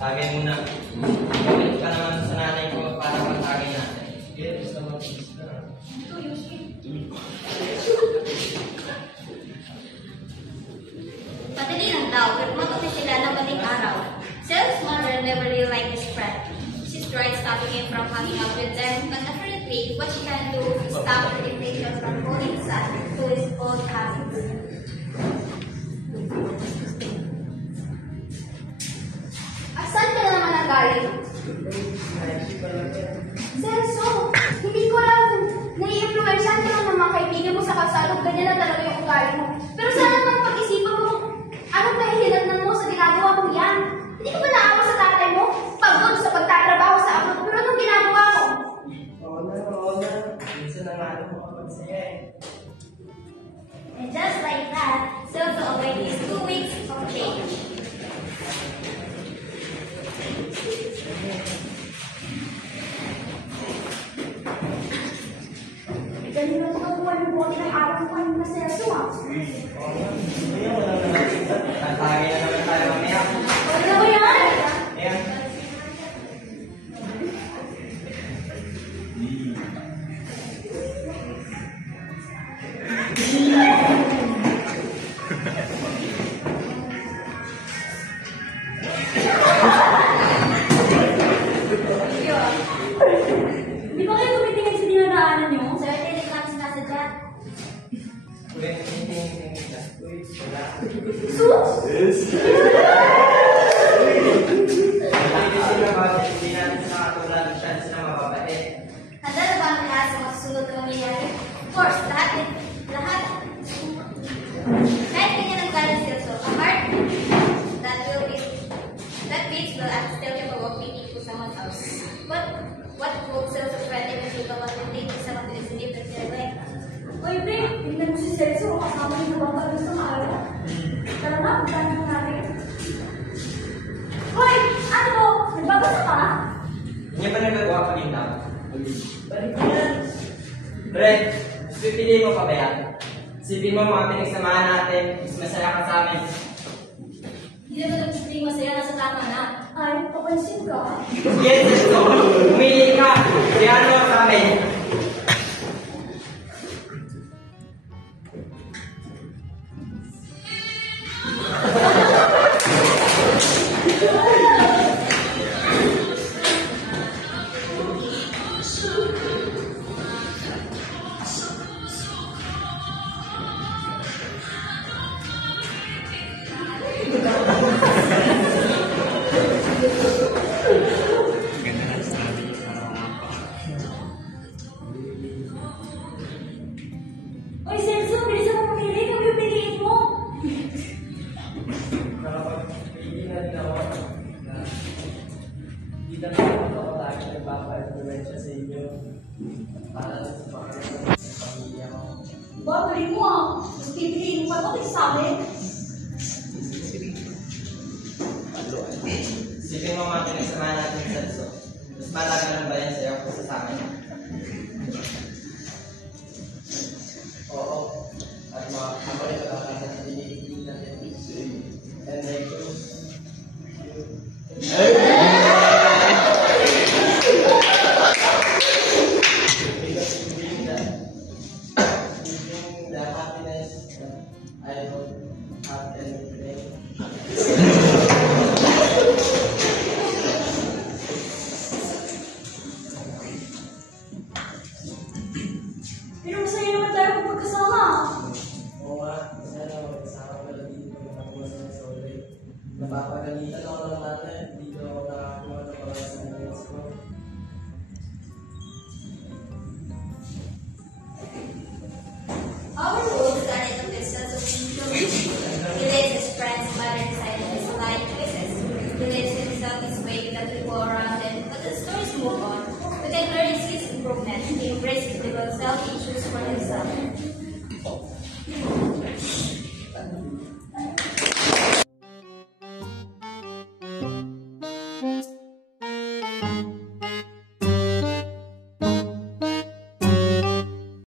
tagay muna. Balik ka naman sa nanay ko para pagtagay natin. Sige, basta mag-is na. Pati-dinang daw, nagmato sila ng bating araw. Cel's mother never really liked his friend. She tried stopping him from hanging out with them, but apparently, what she can do is stop the temptation from holding son to his old habits. Asan ka na naman ang galing? Celso, hindi ko alam kung nai-influensyan ka lang ng mga kaibigan mo sa kalsado, ganyan na talaga yung ugali mo. Pero sana naman pag-isipan mo kung anong kahihinatnan mo sa ginagawa mo yan. Hindi ka ba naawa sa tatay mo? Pagod sa pagtatrabaho sa abroad, pero anong ginagawa mo? Oo na. Minsan na nga ako makapagsaya eh. And just like that, Celso already is 2 weeks of change. Ganyan lang ito kung ano buwan ng araw mo kanina na Celso ah. Oo na. Ngayon, wala na natin. Tatagay na naman tayo mamaya. Ano ba yan? Ayan. Di ba kayo tumitingin sa dinadaanan niyo? So, ito yung natin sinasadya. Uy, wala. Sus! Hindi natin nakatulad siya sila mababait. Handa na ba ang lahat sa masusunod na mangyayari? Of course, lahat. Kahit ganyan ang galing Celso, a heart that beats will act still capable of beating to someone else. But what would Celso's friend even think about when dating someone who is in different their way? Oy, babe, tingnan mo si Celso, kasama yung nabangka sa maaga. Tara na, puntahan mo natin. Hoy, ano? Nagbabasa ka? Hindi pa nagagawa pa rin daw. Balik mo yan. Red, pipiliin mo pa ba yan? Isipin mo mga pinagsamahan natin, mas masaya ka sa amin. Hindi naman nagsiting masaya, nasa tama na. Ay, papansin ka. Yes, Celso. Umili ka. Kaya ano sa amin? Oy, Celso, bilisan mo pumili. Kami yung piliin mo. Nakapag-pili na din ako na hindi lang ako lagi nagpapa-influensya sa inyo para sa pangalaman sa pamilya ko. Ba, galing mo ah. Mas pipiliin mo pa ito sa amin. Isipin mo mga pinagsamahan natin sa Celso. Mas malaga lang ba yan sa'yo kung sa amin? Oo. At ako rin pagkakasa sa dinigigil natin. And thank you. The happiness that I hope have today. Pero masaya naman tayo kung magkasama. Oo nga, sana magkasama pala dito ng mga sa ulit. Napapagalitan ako ng natin.